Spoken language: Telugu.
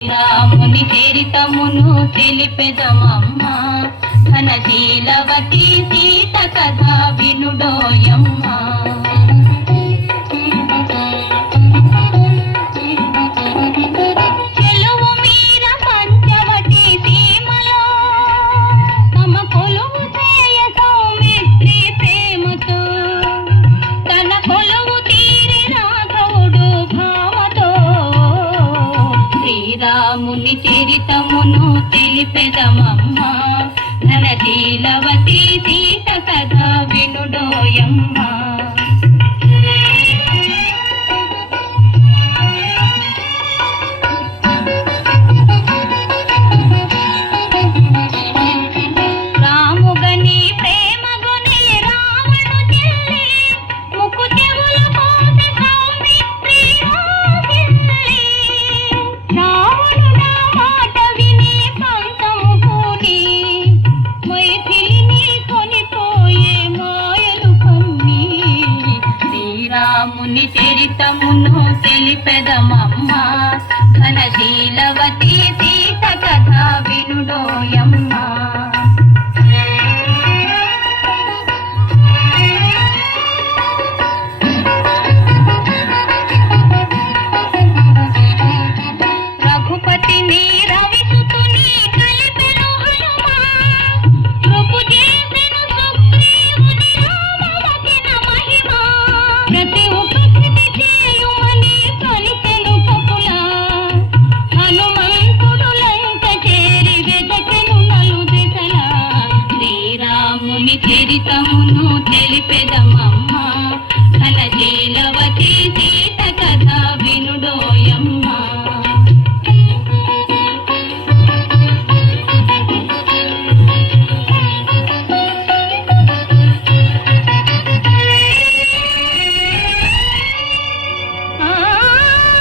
రాముని చరితమును తెలిపెదమమ్మ ఘనశీలవతి సీత కథ వినుడోయమ్మ. చెలువు మీర పంచవటి సీమలో తమ కొలువు చేయ సౌమిత్రి ప్రేమతో తన కొలువు తీరి రాఘవుడు భామతో శ్రీరాముని చరితమును తెలిపెదమమ్మ ఘనశీలవతి సీత కథ వినుడోయమ్మ. రాముగని ప్రేమగుని రావణు చెల్లి ముక్కు చెవులు కోసి సౌమిత్రి రాగిల్లి రావణు నా మాట విని పంతము పూని మైథిలిని కొనిపోయే మాయలు కన్ని శ్రీరాముని చరితమును తెలిపెదమమ్మ